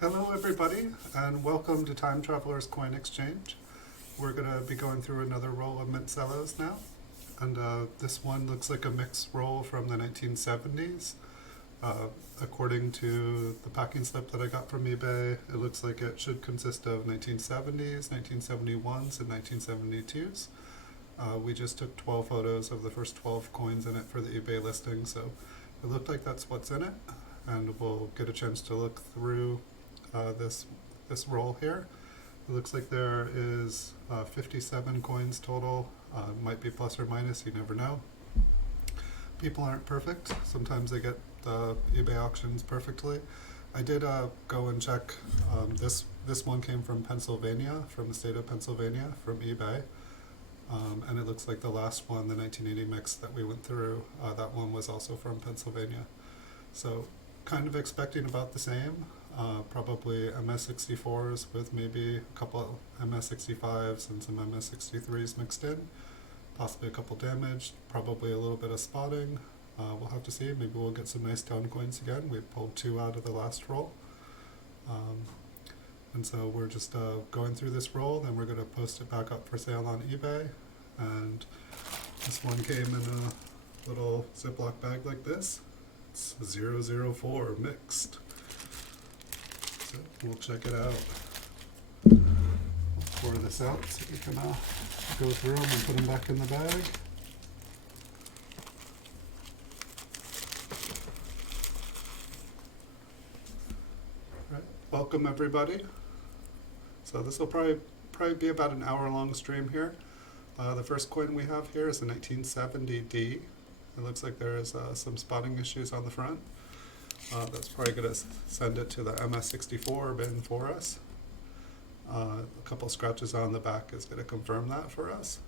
Hello everybody, and welcome to Time Traveler's Coin Exchange. We're going to be going through another roll of mint cellos now, and this one looks like a mixed roll from the 1970s. According to the packing slip that I got from eBay, it looks like it should consist of 1970s, 1971s, and 1972s. We just took 12 photos of the first 12 coins in it for the eBay listing, so it looked like that's what's in it, and we'll get a chance to look through this roll here. It looks like there is 57 coins total. Might be plus or minus, you never know. People aren't perfect. Sometimes they get the eBay auctions perfectly. I did go and check. This one came from Pennsylvania, from the state of Pennsylvania, from eBay. And it looks like the last one, the 1980 mix that we went through, that one was also from Pennsylvania. So kind of expecting about the same. Probably MS64s with maybe a couple MS65s and some MS63s mixed in. Possibly a couple damaged, probably a little bit of spotting. We'll have to see. Maybe we'll get some nice tone coins again. We pulled 2 out of the last roll. And so we're just going through this roll, then we're going to post it back up for sale on eBay. And this one came in a little Ziploc bag like this. It's 004 mixed. So we'll check it out. We'll pour this out so we can go through them and put them back in the bag. Right. Welcome everybody. So this will probably be about an hour-long stream here. The first coin we have here is the 1970D. It looks like there is some spotting issues on the front. That's probably going to send it to the MS64 bin for us. A couple scratches on the back is going to confirm that for us.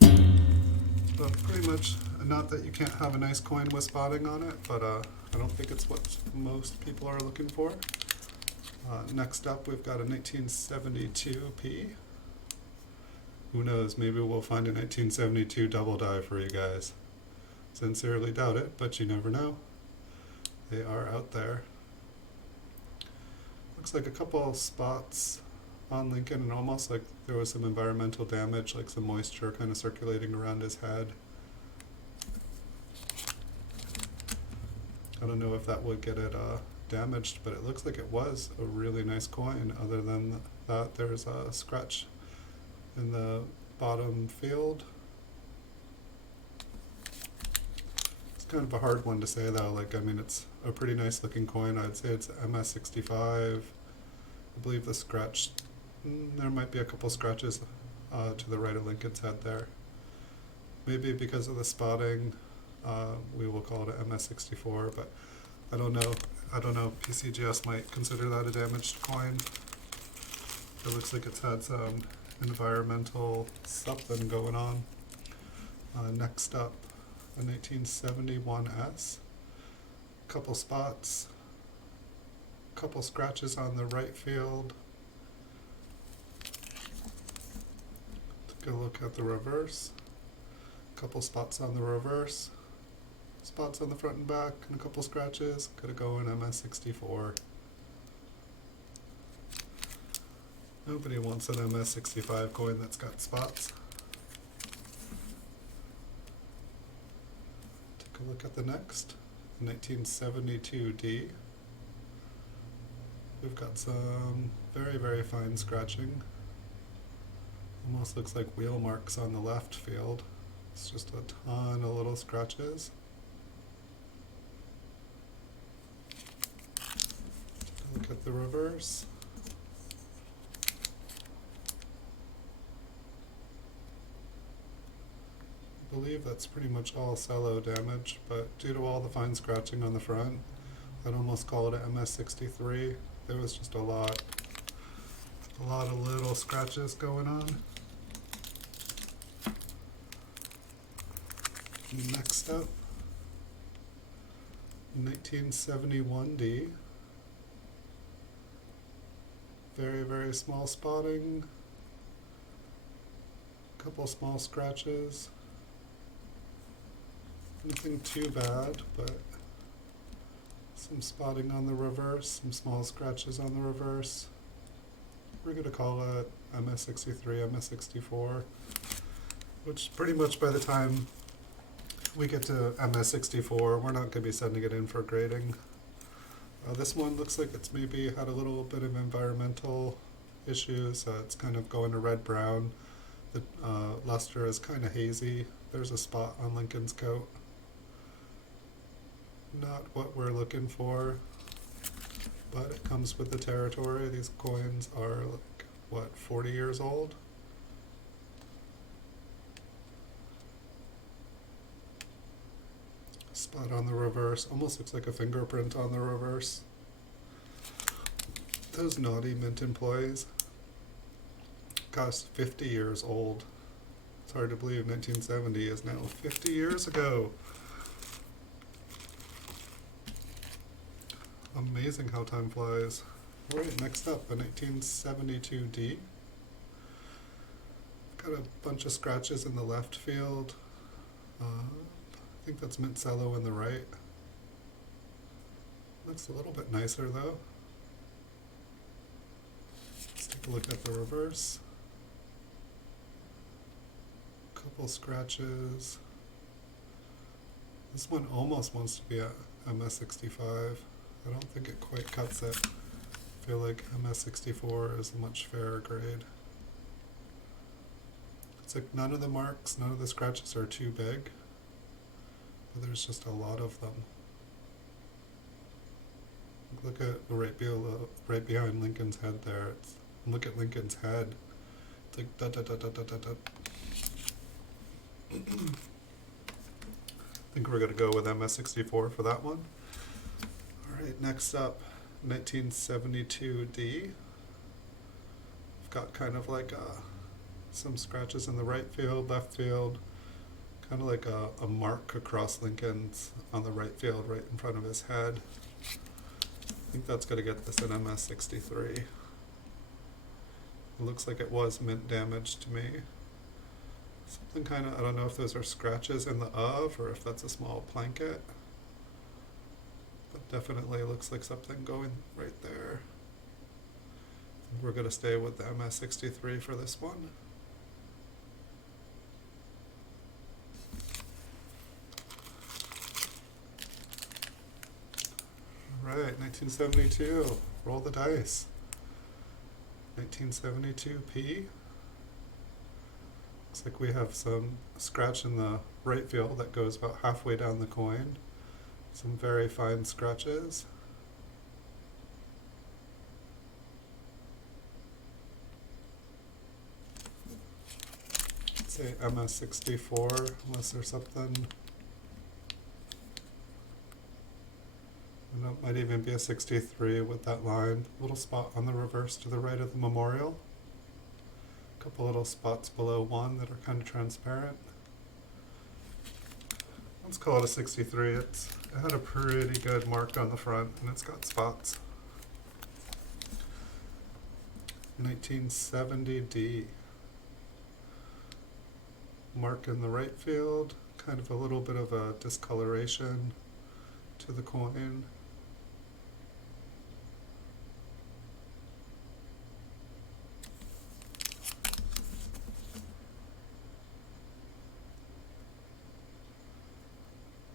But pretty much, not that you can't have a nice coin with spotting on it, but I don't think it's what most people are looking for. Next up, we've got a 1972P. Who knows, maybe we'll find a 1972 double die for you guys. Sincerely doubt it, but you never know. They are out there. Looks like a couple spots on Lincoln, and almost like there was some environmental damage, like some moisture kind of circulating around his head. I don't know if that would get it damaged, but it looks like it was a really nice coin. Other than that, there's a scratch in the bottom field. It's kind of a hard one to say though. Like, I mean, it's a pretty nice looking coin. I'd say it's MS65. I believe the scratch, there might be a couple scratches to the right of Lincoln's head there. Maybe because of the spotting, we will call it an MS64, but I don't know. I don't know. PCGS might consider that a damaged coin. It looks like it's had some environmental something going on. Next up, a 1971S. Couple spots, couple scratches on the right field. Take a look at the reverse. Couple spots on the reverse. Spots on the front and back, and a couple scratches. Gotta go in MS64. Nobody wants an MS65 coin that's got spots. Take a look at the next, 1972D. We've got some very, very fine scratching. Almost looks like wheel marks on the left field. It's just a ton of little scratches. Look at the reverse. I believe that's pretty much all cello damage, but due to all the fine scratching on the front, I'd almost call it an MS63. There was just a lot of little scratches going on. Next up, 1971D. Very, very small spotting. Couple small scratches. Nothing too bad, but Some spotting on the reverse, some small scratches on the reverse. We're going to call it MS63, MS64, which pretty much by the time we get to MS64, we're not going to be sending it in for grading. This one looks like it's maybe had a little bit of environmental issues. It's kind of going to red-brown. The luster is kind of hazy. There's a spot on Lincoln's coat. Not what we're looking for, but it comes with the territory. These coins are like, what, 40 years old? Spot on the reverse, almost looks like a fingerprint on the reverse. Those naughty mint employees. Gosh, 50 years old. It's hard to believe 1970 is now 50 years ago. Amazing how time flies. Alright, next up, a 1972D. Got a bunch of scratches in the left field. I think that's mint cello in the right. Looks a little bit nicer though. Let's take a look at the reverse. Couple scratches. This one almost wants to be a MS65. I don't think it quite cuts it. I feel like MS64 is a much fairer grade. It's like none of the marks, none of the scratches are too big, but there's just a lot of them. Look at right behind Lincoln's head there. Look at Lincoln's head. It's like da da da da da da da. I think we're gonna go with MS64 for that one. Alright, next up, 1972D. We've got kind of like some scratches in the right field, left field, kind of like a mark across Lincoln's on the right field, right in front of his head. I think that's going to get this an MS63. It looks like it was mint damage to me. Something kind of, I don't know if those are scratches in the of or if that's a small planket. But definitely looks like something going right there. We're going to stay with the MS63 for this one. Alright, 1972. Roll the dice. 1972P. Looks like we have some scratch in the right field that goes about halfway down the coin. Some very fine scratches. Let's say MS64, unless there's something. And it might even be a 63 with that line. Little spot on the reverse to the right of the memorial. A couple little spots below one that are kind of transparent. Let's call it a 63. It had a pretty good mark on the front and it's got spots. 1970D. Mark in the right field. Kind of a little bit of a discoloration to the coin.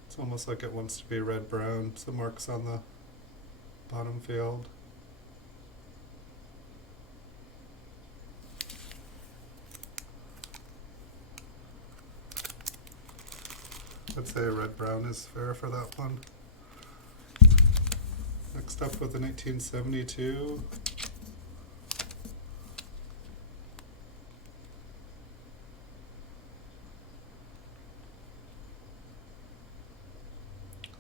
It's almost like it wants to be red-brown. Some marks on the bottom field. I'd say red-brown is fair for that one. Next up with the 1972.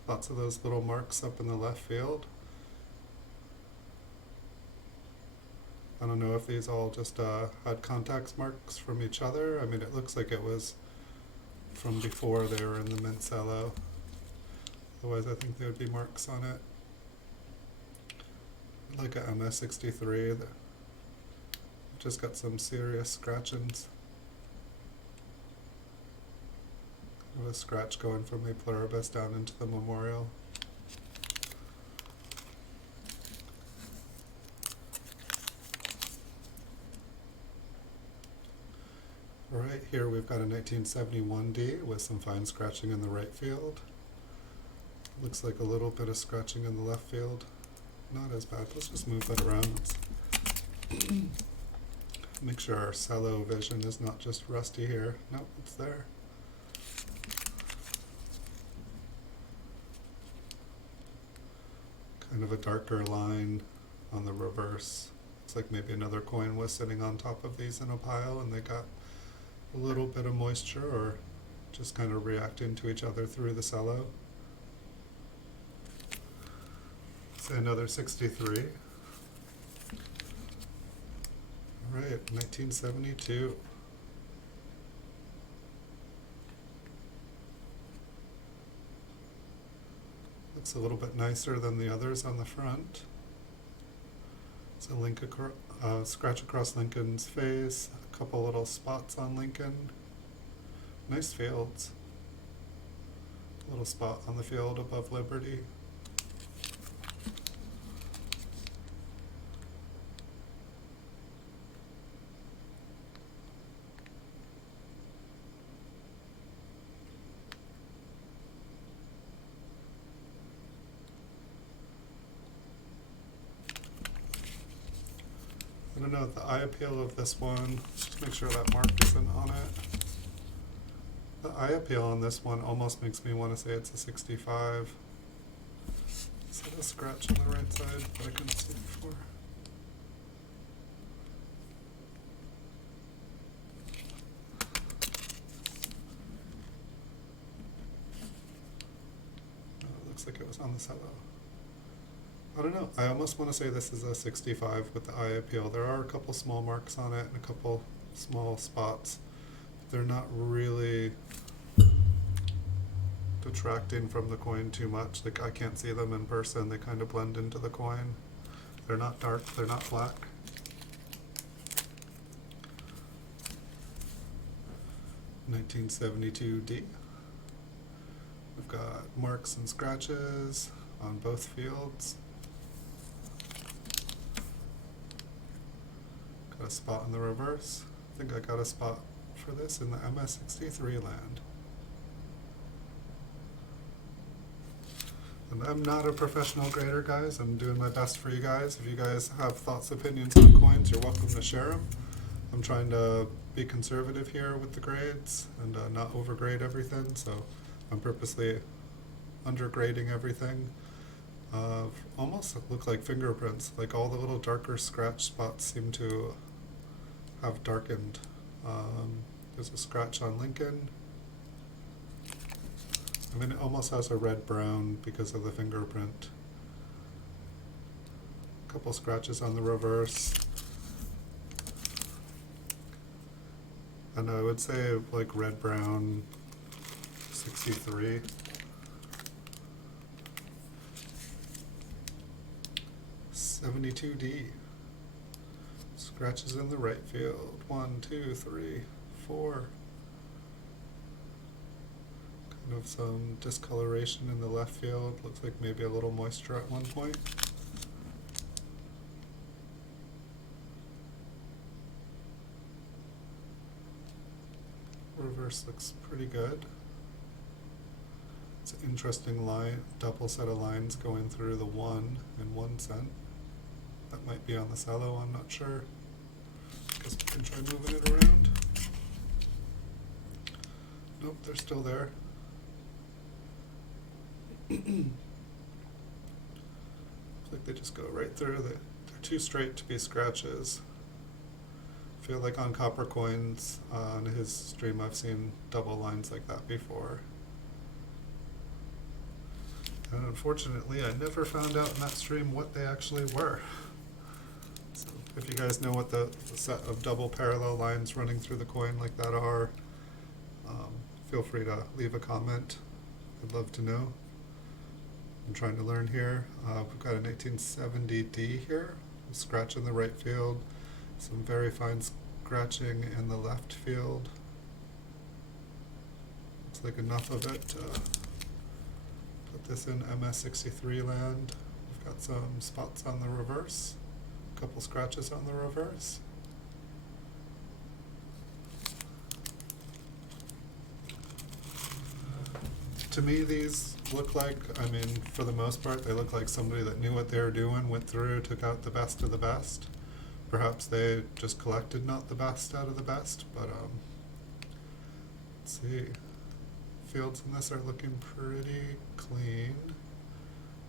Lots of those little marks up in the left field. I don't know if these all just had contacts marks from each other. I mean, it looks like it was from before they were in the mint cello. Otherwise, I think there would be marks on it. Like a MS63 that just got some serious scratchings. A scratch going from a pluribus down into the memorial. Right here we've got a 1971 D with some fine scratching in the right field. Looks like a little bit of scratching in the left field. Not as bad. Let's just move that around. Let's make sure our cello vision is not just rusty here. Nope, it's there. Kind of a darker line on the reverse. Looks like maybe another coin was sitting on top of these in a pile and they got a little bit of moisture or just kind of reacting to each other through the cello. Say another 63. Alright, 1972. Looks a little bit nicer than the others on the front. It's a scratch across Lincoln's face, a couple little spots on Lincoln. Nice fields. A little spot on the field above Liberty. I don't know the eye appeal of this one. Just make sure that mark isn't on it. The eye appeal on this one almost makes me want to say it's a 65. Is that a scratch on the right side that I couldn't see before? No, it looks like it was on the cello. I don't know. I almost want to say this is a 65 with the eye appeal. There are a couple small marks on it and a couple small spots. They're not really detracting from the coin too much. Like I can't see them in person. They kind of blend into the coin. They're not dark. They're not black. $1972 D. We've got marks and scratches on both fields. Got a spot in the reverse. I think I got a spot for this in the MS63 land. And I'm not a professional grader, guys. I'm doing my best for you guys. If you guys have thoughts, opinions on coins, you're welcome to share them. I'm trying to be conservative here with the grades and not overgrade everything, so I'm purposely undergrading everything. Almost look like fingerprints, like all the little darker scratch spots seem to have darkened. There's a scratch on Lincoln. I mean, it almost has a red-brown because of the fingerprint. A couple scratches on the reverse. And I would say like red-brown 63. $72 D. Scratches in the right field. 1, 2, 3, 4. Kind of some discoloration in the left field. Looks like maybe a little moisture at one point. Reverse looks pretty good. It's an interesting line, double set of lines going through the 1 and 1 cent. That might be on the cello, I'm not sure. Guess we can try moving it around. Nope, they're still there. Looks like they just go right through. They're too straight to be scratches. I feel like on copper coins on his stream I've seen double lines like that before. And unfortunately I never found out in that stream what they actually were. So if you guys know what the set of double parallel lines running through the coin like that are, feel free to leave a comment. I'd love to know. I'm trying to learn here. We've got a 1970 D here, a scratch in the right field, some very fine scratching in the left field. Looks like enough of it to put this in MS63 land. We've got some spots on the reverse, a couple scratches on the reverse. To me, these look like, I mean, for the most part, they look like somebody that knew what they were doing, went through, took out the best of the best. Perhaps they just collected not the best out of the best, but let's see. Fields in this are looking pretty clean.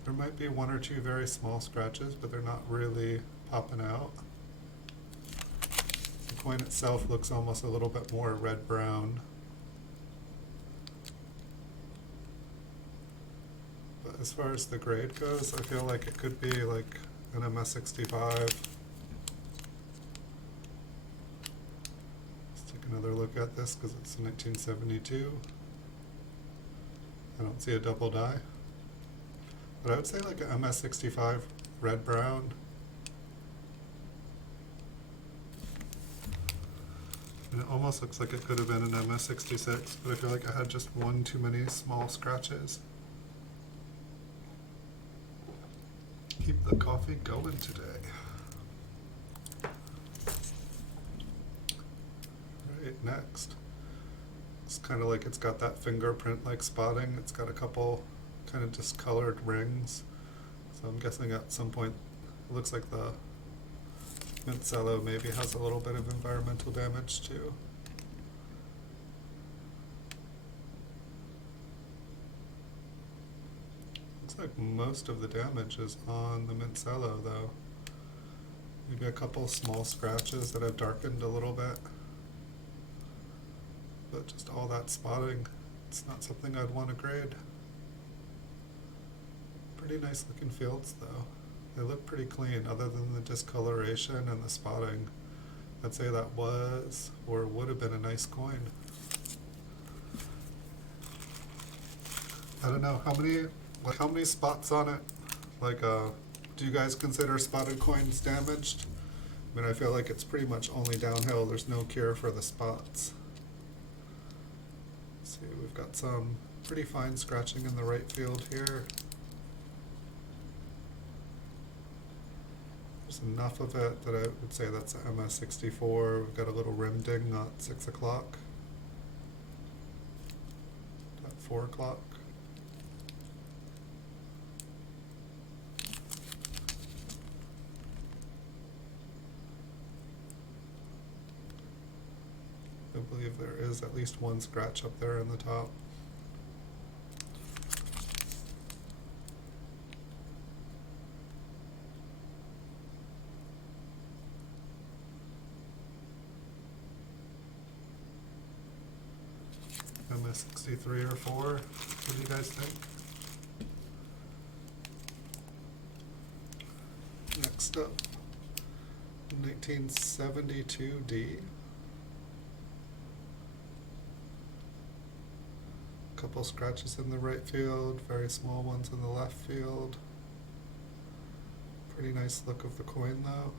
There might be one or two very small scratches, but they're not really popping out. The coin itself looks almost a little bit more red-brown. But as far as the grade goes, I feel like it could be like an MS65. Let's take another look at this because it's 1972. I don't see a double die. But I would say like an MS65 red-brown. And it almost looks like it could have been an MS66, but I feel like I had just one too many small scratches. Keep the coffee going today. Right, next. It's kind of like it's got that fingerprint-like spotting. It's got a couple kind of discolored rings. So I'm guessing at some point it looks like the mint cello maybe has a little bit of environmental damage too. Looks like most of the damage is on the mint cello though. Maybe a couple small scratches that have darkened a little bit. But just all that spotting, it's not something I'd want to grade. Pretty nice looking fields though. They look pretty clean other than the discoloration and the spotting. I'd say that was or would have been a nice coin. I don't know, how many spots on it? Like do you guys consider spotted coins damaged? I mean, I feel like it's pretty much only downhill. There's no cure for the spots. Let's see, we've got some pretty fine scratching in the right field here. There's enough of it that I would say that's a MS64. We've got a little rim ding at 6 o'clock. At 4 o'clock. I believe there is at least one scratch up there in the top. MS63 or 4. What do you guys think? Next up, 1972D. Couple scratches in the right field, very small ones in the left field. Pretty nice look of the coin though.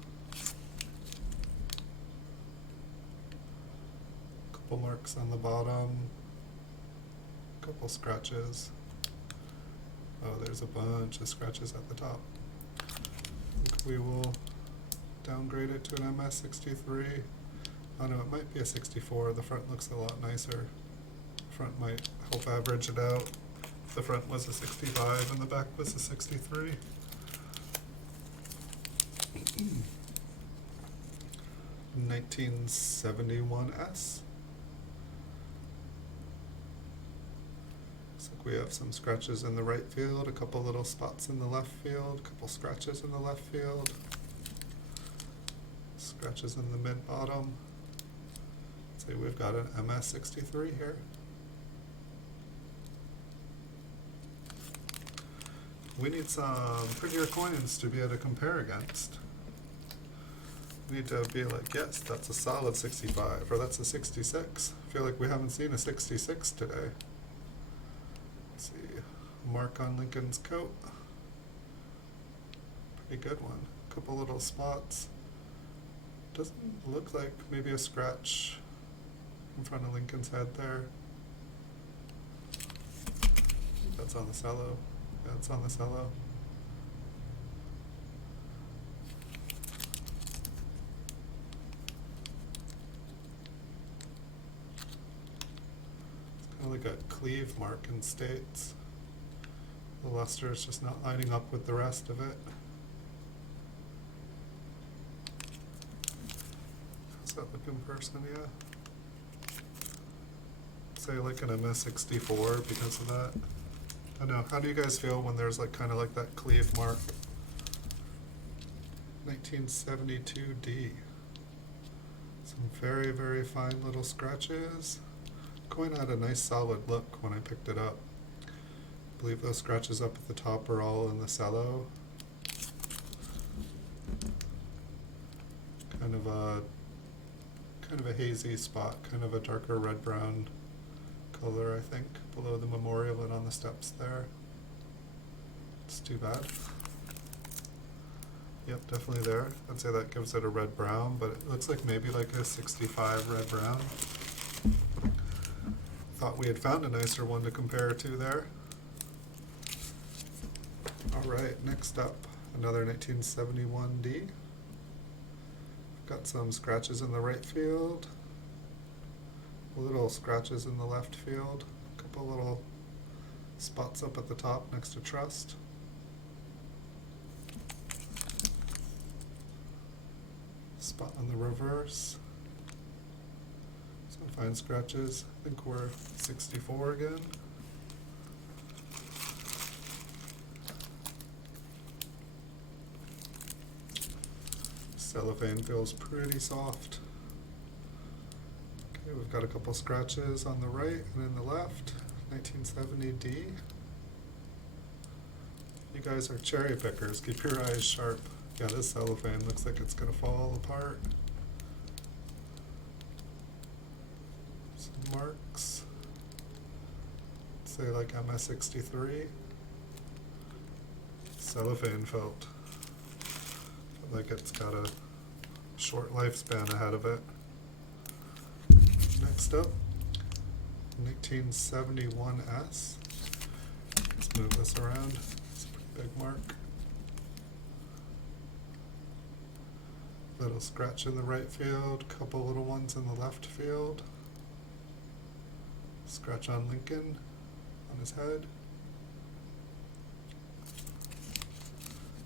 Couple marks on the bottom. Couple scratches. Oh, there's a bunch of scratches at the top. I think we will downgrade it to an MS63. Oh no, it might be a 64. The front looks a lot nicer. The front might help average it out. If the front was a 65 and the back was a 63. (1971s). Looks like we have some scratches in the right field, a couple little spots in the left field, a couple scratches in the left field, scratches in the mid bottom. Let's say we've got an MS63 here. We need some prettier coins to be able to compare against. We need to be like, yes, that's a solid 65, or that's a 66. I feel like we haven't seen a 66 today. Let's see, mark on Lincoln's coat. Pretty good one. A couple little spots. Doesn't look like maybe a scratch in front of Lincoln's head there. That's on the cello. Yeah, it's on the cello. It's kind of like a cleave mark in states. The luster is just not lining up with the rest of it. How's that look in person? Yeah. Say like an MS64 because of that. I don't know. How do you guys feel when there's like kind of like that cleave mark? 1972D. Some very, very fine little scratches. Coin had a nice solid look when I picked it up. I believe those scratches up at the top are all in the cello. Kind of a hazy spot, kind of a darker red-brown color, I think, below the memorial and on the steps there. It's too bad. Yep, definitely there. I'd say that gives it a red-brown, but it looks like maybe like a 65 red-brown. Thought we had found a nicer one to compare to there. Alright, next up, another 1971D. Got some scratches in the right field, little scratches in the left field, a couple little spots up at the top next to trust. Spot on the reverse. Some fine scratches. I think we're 64 again. Cellophane feels pretty soft. Okay, we've got a couple scratches on the right and in the left. 1970D. You guys are cherry pickers. Keep your eyes sharp. Yeah, this cellophane looks like it's going to fall apart. Some marks. Say like MS63. Cellophane felt like it's got a short lifespan ahead of it. Next up, 1971S. Let's move this around. It's a pretty big mark. Little scratch in the right field, couple little ones in the left field. Scratch on Lincoln on his head.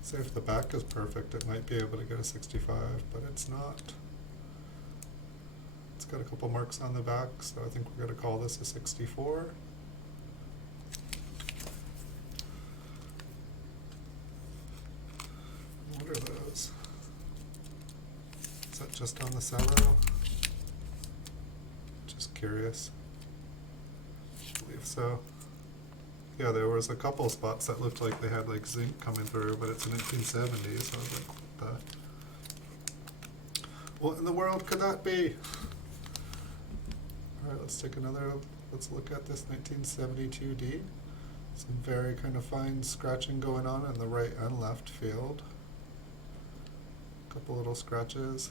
Say if the back is perfect, it might be able to get a 65, but it's not. It's got a couple marks on the back, so I think we're going to call this a 64. What are those? Is that just on the cello? Just curious. I believe so. Yeah, there was a couple spots that looked like they had like zinc coming through, but it's 1970s, so I was like, what in the world could that be? Alright, let's look at this 1972D. Some very kind of fine scratching going on in the right and left field. A couple little scratches.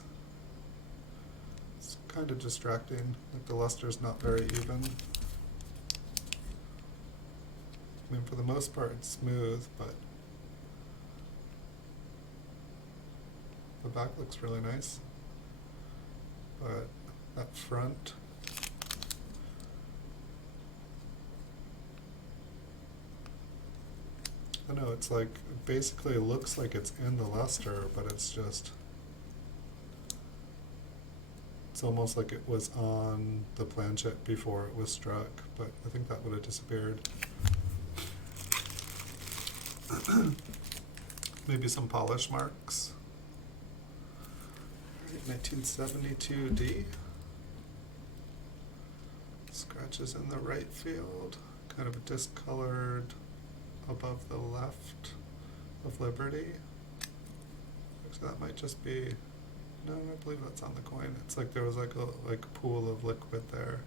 It's kind of distracting, like the luster's not very even. I mean, for the most part, it's smooth, but the back looks really nice. But that front, I know it's like, it basically looks like it's in the luster, but it's just, it's almost like it was on the planchet before it was struck, but I think that would have disappeared. Maybe some polish marks. 1972D. Scratches in the right field. Kind of discolored above the left of Liberty. So that might just be, no, I believe that's on the coin. It's like there was like a pool of liquid there.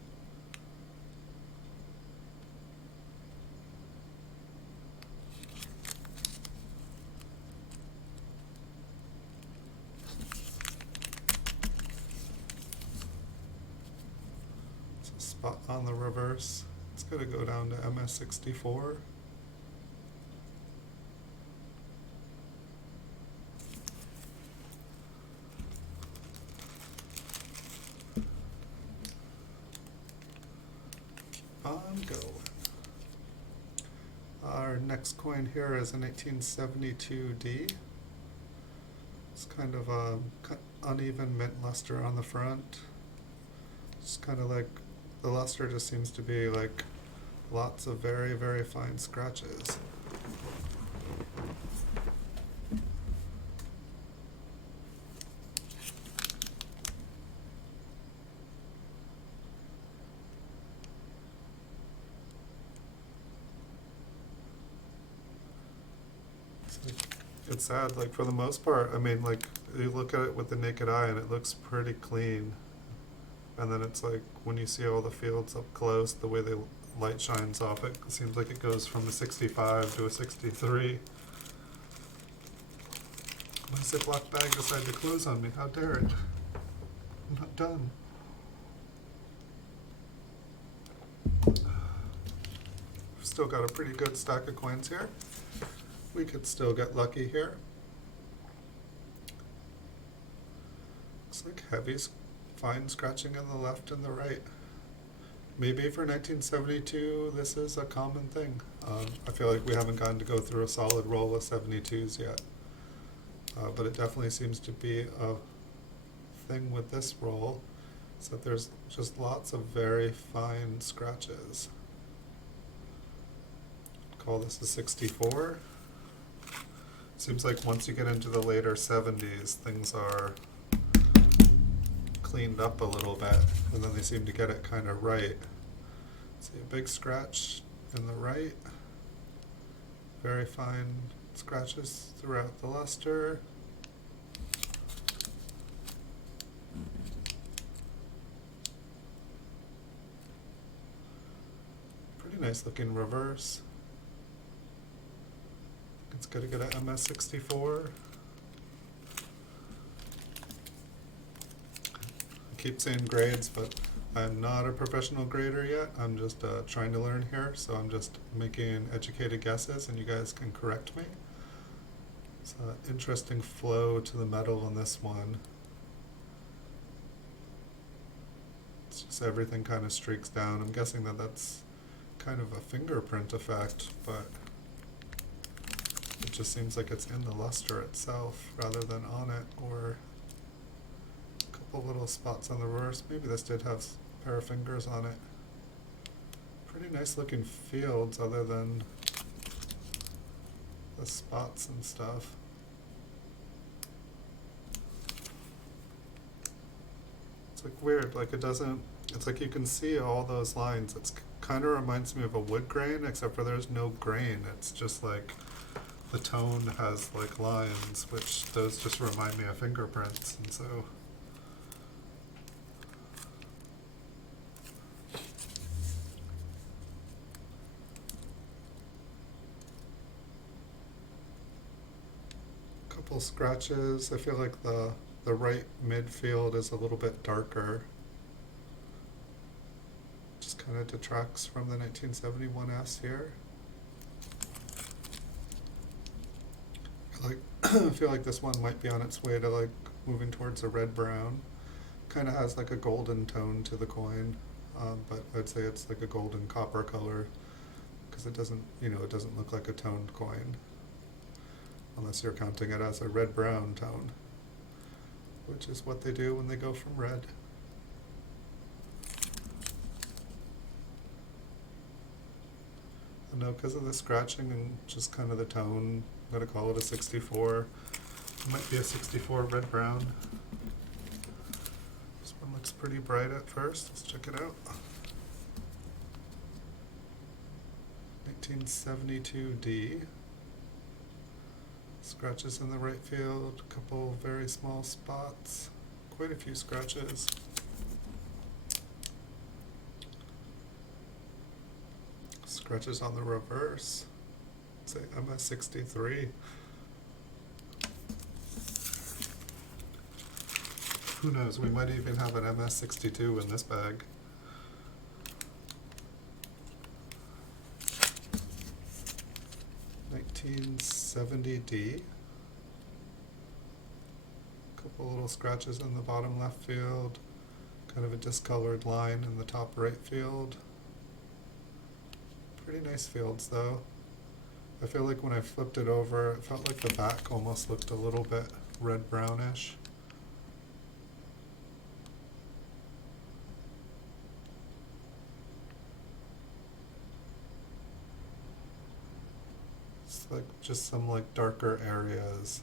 Spot on the reverse. It's going to go down to MS64. Keep on going. Our next coin here is a 1972D. It's kind of a uneven mint luster on the front. It's kind of like, the luster just seems to be like lots of very, very fine scratches. It's sad, like for the most part, I mean, like you look at it with the naked eye and it looks pretty clean. And then it's like when you see all the fields up close, the way the light shines off it, it seems like it goes from a 65 to a 63. My Ziploc bag decided to close on me. How dare it? I'm not done. We've still got a pretty good stack of coins here. We could still get lucky here. Looks like heavy, fine scratching on the left and the right. Maybe for 1972, this is a common thing. I feel like we haven't gotten to go through a solid roll of 72s yet. But it definitely seems to be a thing with this roll, so there's just lots of very fine scratches. Call this a 64. Seems like once you get into the later 70s, things are cleaned up a little bit, and then they seem to get it kind of right. See a big scratch in the right, very fine scratches throughout the luster. Pretty nice looking reverse. It's good to get an MS64. I keep saying grades, but I'm not a professional grader yet. I'm just trying to learn here, so I'm just making educated guesses and you guys can correct me. It's an interesting flow to the metal on this one. It's just everything kind of streaks down. I'm guessing that that's kind of a fingerprint effect, but it just seems like it's in the luster itself rather than on it, or a couple little spots on the reverse. Maybe this did have a pair of fingers on it. Pretty nice looking fields other than the spots and stuff. It's like weird, like it doesn't, it's like you can see all those lines. It's kind of reminds me of a wood grain, except for there's no grain. It's just like the tone has like lines, which those just remind me of fingerprints, and so couple scratches. I feel like the right midfield is a little bit darker. Just kind of detracts from the 1971S here. I feel like this one might be on its way to like moving towards a red-brown. Kind of has like a golden tone to the coin, but I'd say it's like a golden copper color because it doesn't, you know, it doesn't look like a toned coin unless you're counting it as a red-brown tone, which is what they do when they go from red. I know because of the scratching and just kind of the tone, I'm going to call it a 64. It might be a 64 red-brown. This one looks pretty bright at first. Let's check it out. 1972D. Scratches in the right field, a couple very small spots, quite a few scratches. Scratches on the reverse. Say MS63. Who knows, we might even have an MS62 in this bag. $1970D. Couple little scratches in the bottom left field. Kind of a discolored line in the top right field. Pretty nice fields though. I feel like when I flipped it over, it felt like the back almost looked a little bit red-brownish. It's like just some like darker areas.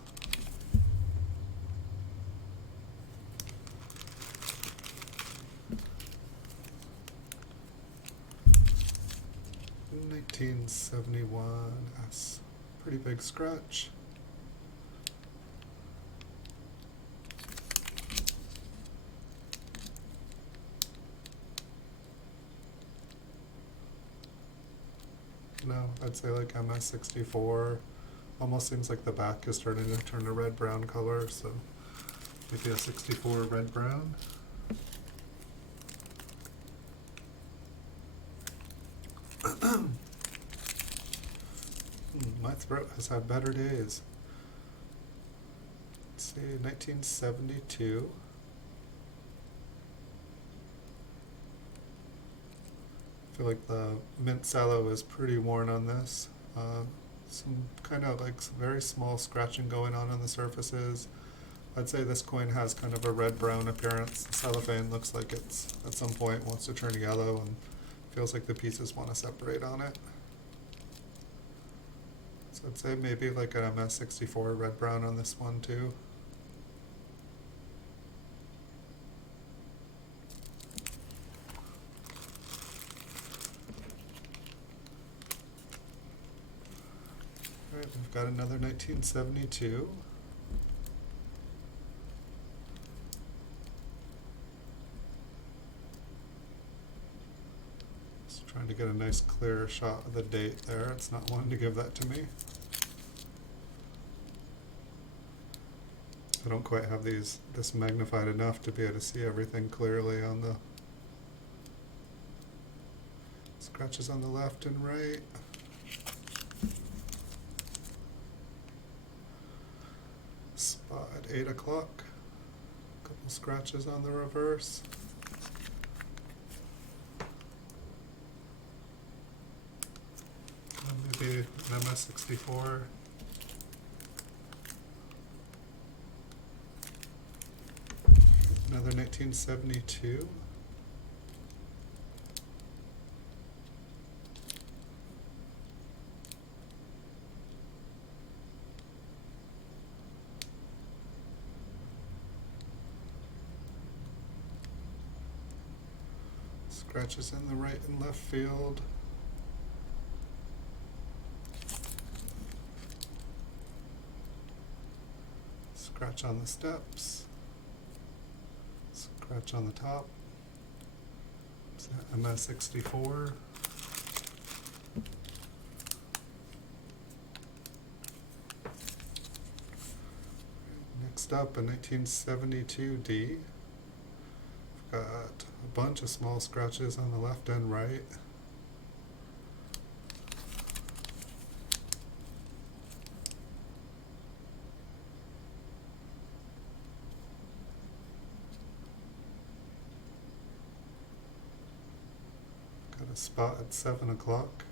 $1971S. Pretty big scratch. No, I'd say like MS64. Almost seems like the back is starting to turn a red-brown color, so maybe a 64 red-brown. My throat has had better days. Let's see, 1972. I feel like the mint cello is pretty worn on this. Some kind of like some very small scratching going on the surfaces. I'd say this coin has kind of a red-brown appearance. The cellophane looks like it's at some point wants to turn yellow and feels like the pieces want to separate on it. So I'd say maybe like an MS64 red-brown on this one too. Alright, we've got another 1972. Just trying to get a nice clear shot of the date there. It's not wanting to give that to me. I don't quite have this magnified enough to be able to see everything clearly on the scratches on the left and right. Spot at 8 o'clock. Couple scratches on the reverse. Maybe an MS64. Another 1972. Scratches in the right and left field. Scratch on the steps. Scratch on the top. MS64. Next up, a 1972D. We've got a bunch of small scratches on the left and right. Got a spot at 7 o'clock.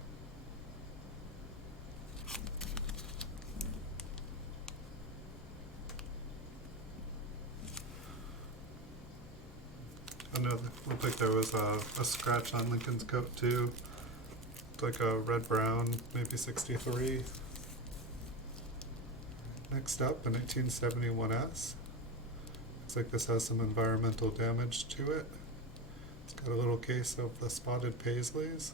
I know that looked like there was a scratch on Lincoln's coat too. Looked like a red-brown, maybe 63. Next up, a 1971S. Looks like this has some environmental damage to it. It's got a little case of the spotted paisleys.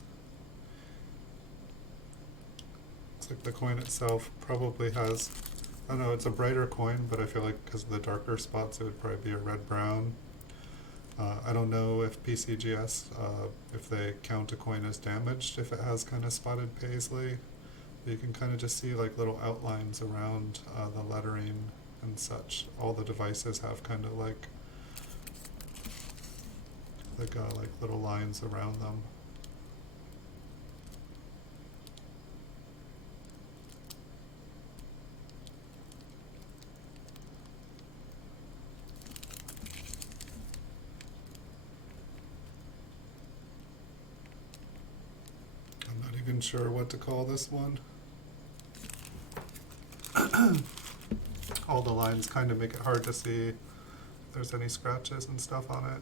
Looks like the coin itself probably has, I don't know, it's a brighter coin, but I feel like because of the darker spots it would probably be a red-brown. I don't know if PCGS, if they count a coin as damaged, if it has kind of spotted paisley. You can kind of just see like little outlines around the lettering and such. All the devices have kind of like little lines around them. I'm not even sure what to call this one. all the lines kind of make it hard to see if there's any scratches and stuff on it.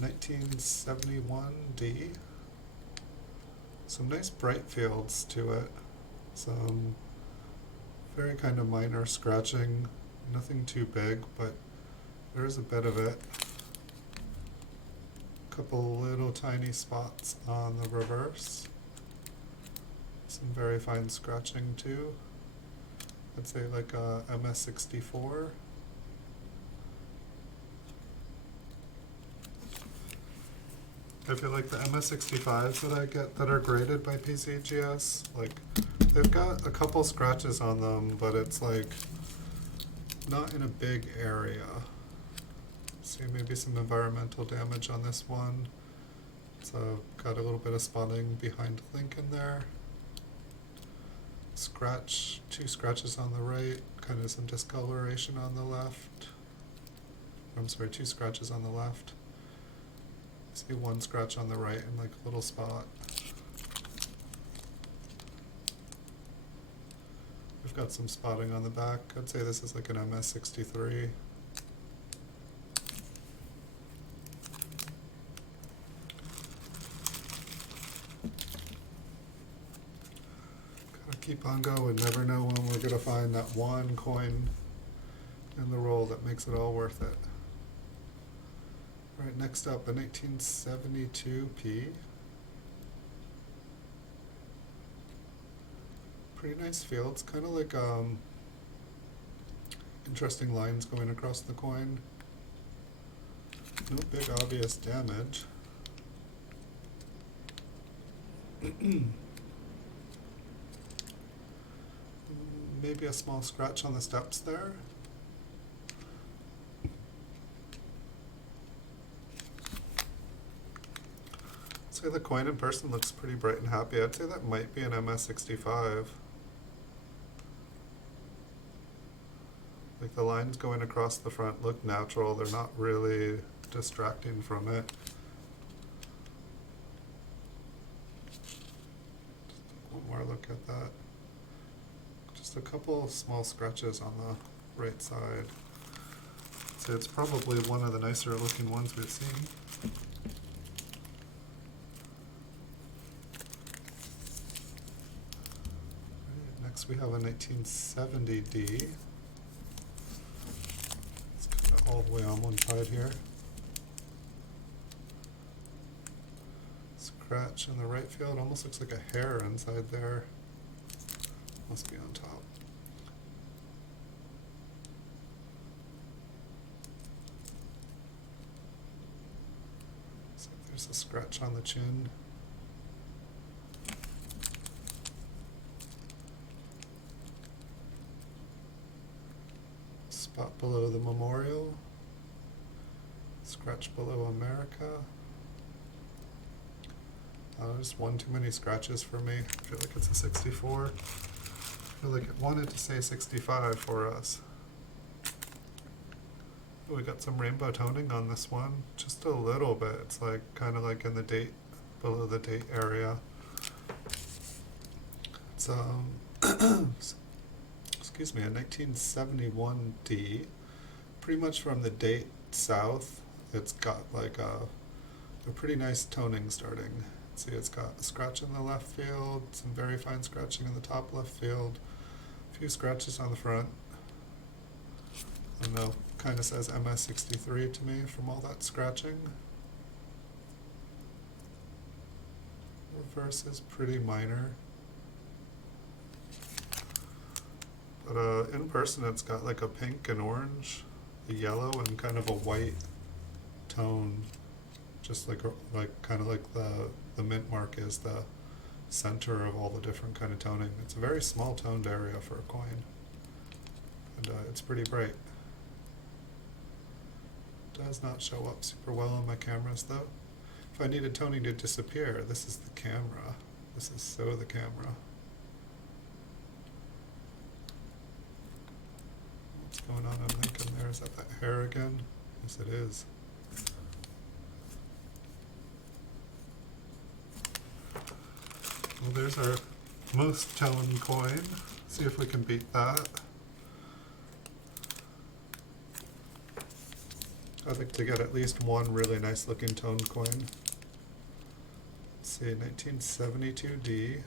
1971D. Some nice bright fields to it. Some very kind of minor scratching, nothing too big, but there is a bit of it. Couple little tiny spots on the reverse. Some very fine scratching too. I'd say like a MS64. I feel like the MS65s that I get that are graded by PCGS, like they've got a couple scratches on them, but it's like not in a big area. See maybe some environmental damage on this one. So got a little bit of spotting behind Lincoln there. Scratch, 2 scratches on the right, kind of some discoloration on the left. I'm sorry, 2 scratches on the left. See 1 scratch on the right and like a little spot. We've got some spotting on the back. I'd say this is like an MS63. Keep on going, never know when we're going to find that one coin in the roll that makes it all worth it. Alright, next up, a 1972P. Pretty nice fields, kind of like interesting lines going across the coin. No big obvious damage. Maybe a small scratch on the steps there. I'd say the coin in person looks pretty bright and happy. I'd say that might be an MS65. Like the lines going across the front look natural. They're not really distracting from it. One more look at that. Just a couple small scratches on the right side. So it's probably one of the nicer looking ones we've seen. Right, next we have a 1970D. It's kind of all the way on one side here. Scratch in the right field, almost looks like a hair inside there. Must be on top. So there's a scratch on the chin. Spot below the memorial. Scratch below America. There's one too many scratches for me. I feel like it's a 64. I feel like it wanted to say 65 for us. We got some rainbow toning on this one, just a little bit. It's like kind of like in the date, below the date area. It's excuse me, a 1971D. Pretty much from the date south, it's got like a pretty nice toning starting. See, it's got a scratch in the left field, some very fine scratching in the top left field, a few scratches on the front. I don't know, kind of says MS63 to me from all that scratching. Reverse is pretty minor. But in person it's got like a pink and orange, a yellow, and kind of a white tone. Just like kind of like the mint mark is the center of all the different kind of toning. It's a very small toned area for a coin, and it's pretty bright. Does not show up super well on my cameras though. If I needed toning to disappear, this is the camera. This is so the camera. What's going on Lincoln there? Is that hair again? Yes, it is. Well, there's our most tone coin. See if we can beat that. I'd like to get at least one really nice looking tone coin. Let's see, 1972D.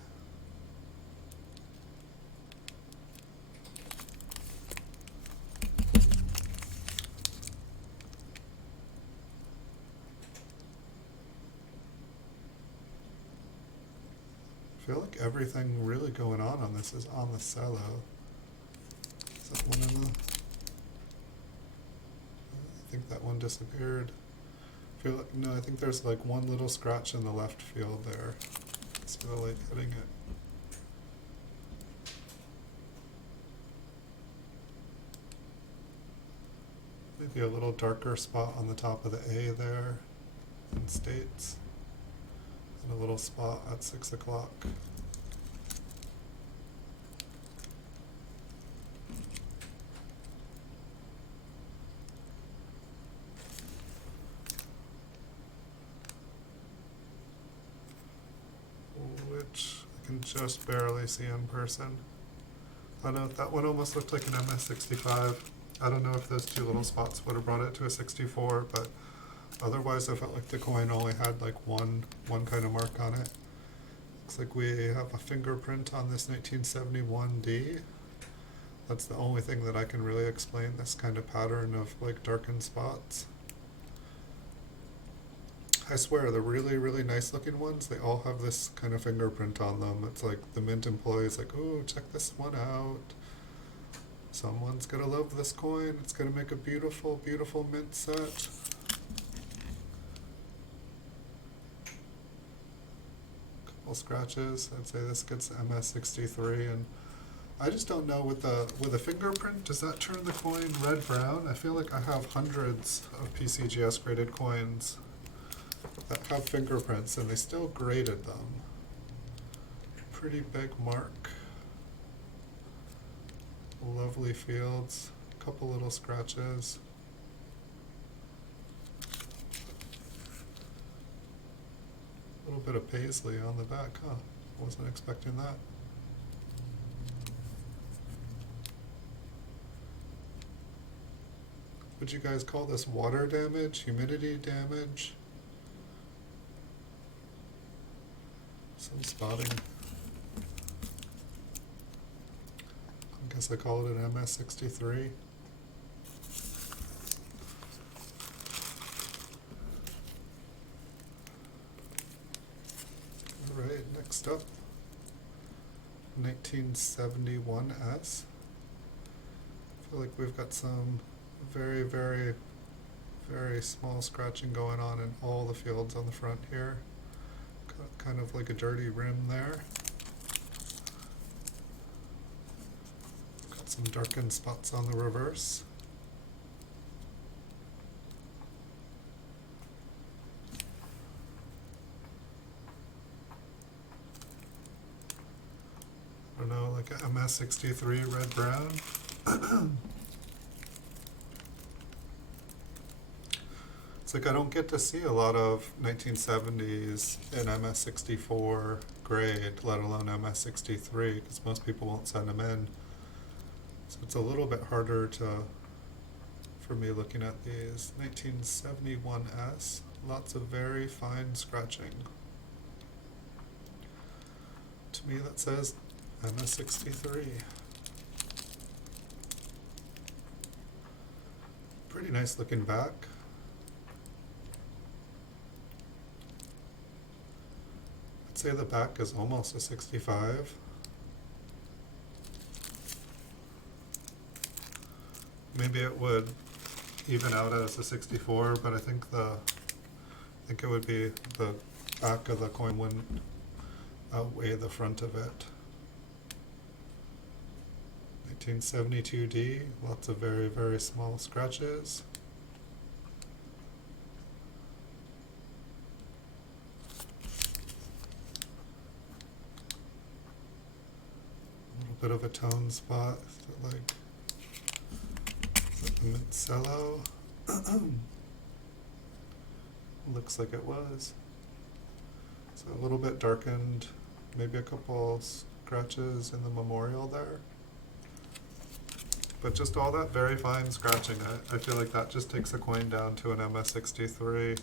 I feel like everything really going on this is on the cello. Is that one in the... I think that one disappeared. I feel like, no, I think there's like one little scratch in the left field there. See the light hitting it. Maybe a little darker spot on the top of the A there in states. And a little spot at 6 o'clock. Which I can just barely see in person. I know that one almost looked like an MS-65. I don't know if those two little spots would have brought it to a 64, but otherwise I felt like the coin only had like one kind of mark on it. Looks like we have a fingerprint on this 1971D. That's the only thing that I can really explain this kind of pattern of like darkened spots. I swear, the really, really nice looking ones, they all have this kind of fingerprint on them. It's like the mint employee's like, oh, check this one out. Someone's gonna love this coin. It's gonna make a beautiful, beautiful mint set. Couple scratches. I'd say this gets MS-63, and I just don't know with a fingerprint, does that turn the coin red-brown? I feel like I have hundreds of PCGS graded coins that have fingerprints, and they still graded them. Pretty big mark. Lovely fields. Couple little scratches. A little bit of paisley on the back, huh? Wasn't expecting that. Would you guys call this water damage, humidity damage? Some spotting. I guess I call it an MS-63. Alright, next up, 1971's. I feel like we've got some very, very, very small scratching going on in all the fields on the front here. Got kind of like a dirty rim there. Got some darkened spots on the reverse. I don't know, like a MS-63 red-brown. It's like I don't get to see a lot of 1970s in MS-64 grade, let alone MS-63, because most people won't send them in. So it's a little bit harder for me looking at these. 1971's, lots of very fine scratching. To me that says MS-63. Pretty nice looking back. I'd say the back is almost a 65. Maybe it would even out as a 64, but I think it would be the back of the coin wouldn't outweigh the front of it. 1972D, lots of very, very small scratches. Bit of a tone spot, is that the mint cello? Looks like it was. So a little bit darkened, maybe a couple scratches in the memorial there. But just all that very fine scratching, I feel like that just takes a coin down to an MS63.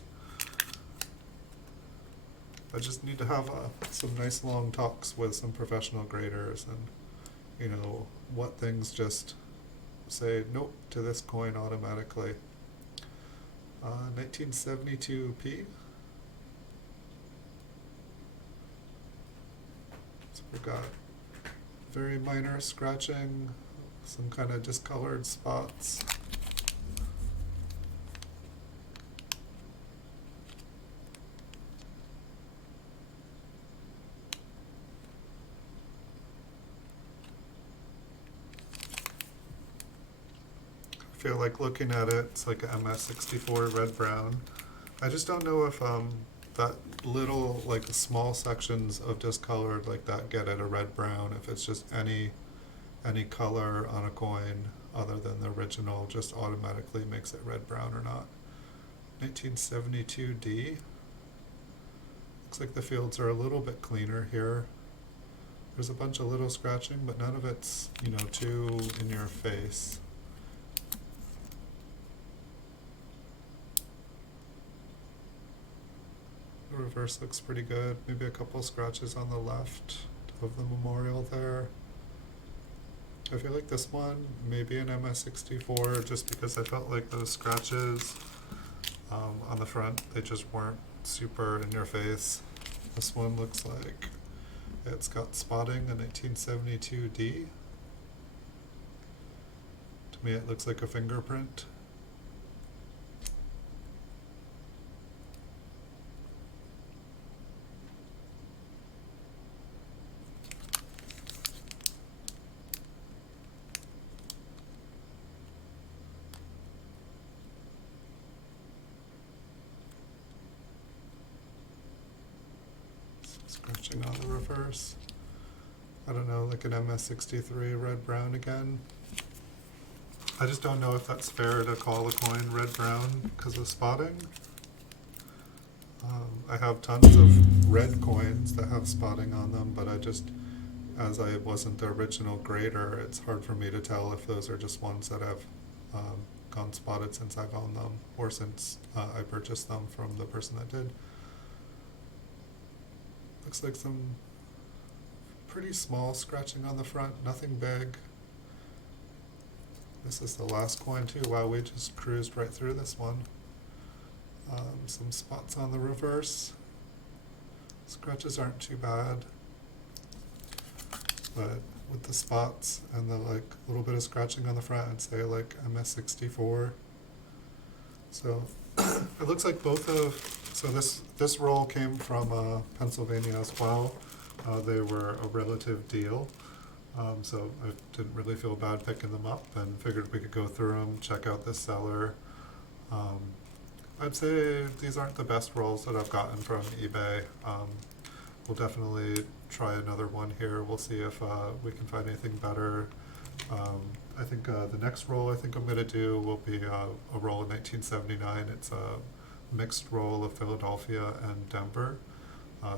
I just need to have some nice long talks with some professional graders and, you know, what things just say nope to this coin automatically. 1972p. So we've got very minor scratching, some kind of discolored spots. I feel like looking at it, it's like a MS64 red-brown. I just don't know if that little, like small sections of discolored like that get it a red-brown, if it's just any color on a coin other than the original just automatically makes it red-brown or not. 1972D. Looks like the fields are a little bit cleaner here. There's a bunch of little scratching, but none of it's, you know, too in your face. The reverse looks pretty good. Maybe a couple scratches on the left of the memorial there. I feel like this one maybe an MS64 just because I felt like those scratches on the front, they just weren't super in your face. This one looks like it's got spotting, a 1972D. To me it looks like a fingerprint. Scratching on the reverse. I don't know, like an MS63 red-brown again. I just don't know if that's fair to call the coin red-brown because of spotting. I have tons of red coins that have spotting on them, but I just, as I wasn't the original grader, it's hard for me to tell if those are just ones that have gone spotted since I've owned them or since I purchased them from the person that did. Looks like some pretty small scratching on the front, nothing big. This is the last coin too. Wow, we just cruised right through this one. Some spots on the reverse. Scratches aren't too bad, but with the spots and the like little bit of scratching on the front, I'd say like MS64. So it looks like both of, so this roll came from Pennsylvania as well. They were a relative deal. So I didn't really feel bad picking them up and figured we could go through them, check out this seller. I'd say these aren't the best rolls that I've gotten from eBay. We'll definitely try another one here. We'll see if we can find anything better. I think the next roll I think I'm going to do will be a roll in 1979. It's a mixed roll of Philadelphia and Denver.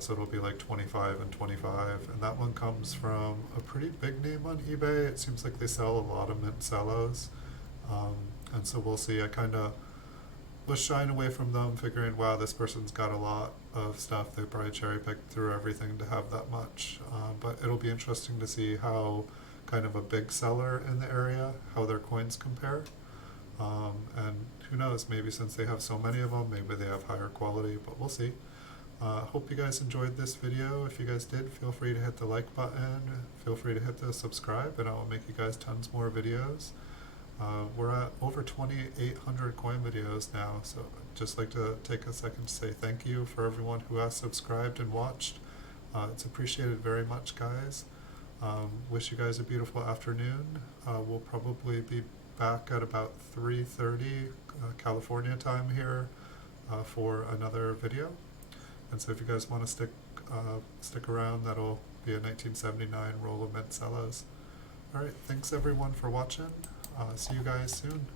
So it'll be like 25 and 25. And that one comes from a pretty big name on eBay. It seems like they sell a lot of mint cellos. And so we'll see. I kind of was shying away from them, figuring, wow, this person's got a lot of stuff. They probably cherry picked through everything to have that much. But it'll be interesting to see how kind of a big seller in the area, how their coins compare. And who knows, maybe since they have so many of them, maybe they have higher quality, but we'll see. Hope you guys enjoyed this video. If you guys did, feel free to hit the like button, feel free to hit the subscribe, and I will make you guys tons more videos. We're at over 2,800 coin videos now, so I'd just like to take a second to say thank you for everyone who has subscribed and watched. It's appreciated very much, guys. Wish you guys a beautiful afternoon. We'll probably be back at about 3:30 California time here for another video. And so if you guys want to stick around, that'll be a 1979 roll of mint cellos. Alright, thanks everyone for watching. See you guys soon.